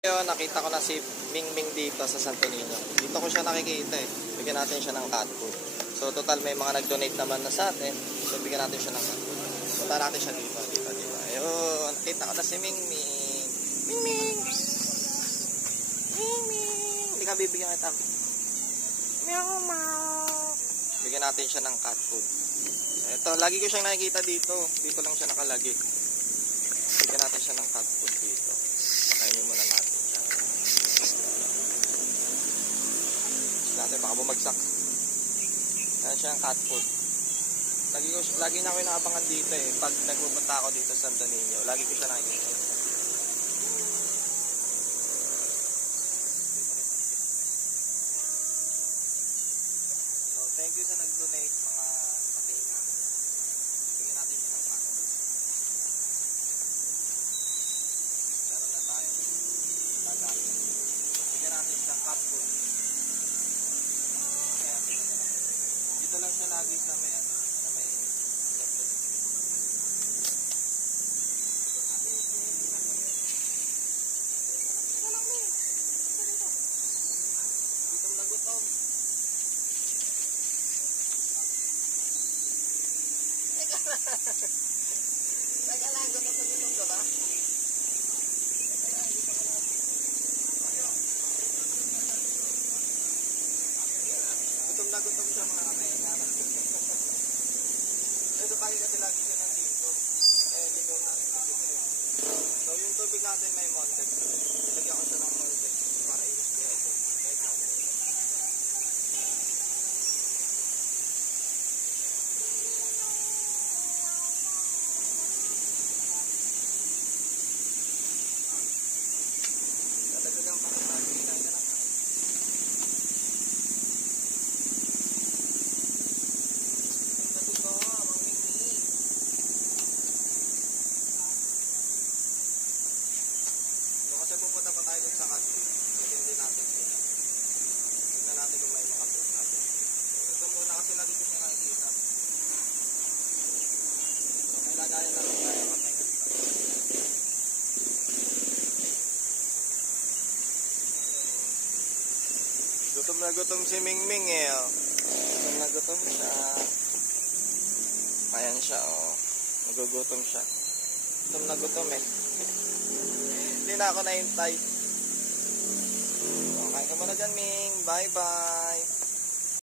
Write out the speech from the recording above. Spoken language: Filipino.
Ngayon, nakita ko na si Mingming dito sa Santo Niño. Dito ko siya nakikita eh. Bigyan natin siya ng cat food. So, total may mga nag-donate naman na sa atin. So, bigyan natin siya ng cat food. Punta natin siya dito. Dito. Ayun, nakita ko na si Mingming. Mingming! Mingming! Hindi ka bibigyan kita. Meow, meow. Bigyan natin siya ng cat food. Ito, lagi ko siyang nakikita dito. Dito lang siya nakalagi. Bigyan natin siya ng cat food dito. Pakainin muna natin siya. Natin baka bumagsak. Yan siya ang cat food. Lagi na ako inaabangan dito eh. Pag nagpupunta ako dito sa Santo Niño, lagi ko siya nakikita. So, thank you sa nag-donate mga patina. Bigyan natin siya ng cat food. Meron na tayong lagayan. Bigyan natin siya ng cat food. Dito lang siya lagi sa may gutom na gutom. Teka lang, gutom na gutom ka ba? Gutom na gutom siya mga kamainga. Ito tayo kasi lagi siya nandito. Eh, ligaw natin kasi ito. So, yung tubig natin may Montex. Ilagyan ko siya ng Montex para i-spray ito. Right now. Tatagagang parang lagi tayo na lang. Kasi pupunta pa tayo sa kantin. Lagyan din natin sila. Tignan natin kung may mga food natin. Ito muna kasi lagi ko siya nakikita. So, may lagayan na rin tayo matay. Gutom na gutom si Mingming eh. Oh. Gutom na gutom siya. Ayan siya oh. Nagugutom siya. Gutom na gutom eh. Hindi na ako nahintay. Okay ka muna dyan, Ming. Bye-bye.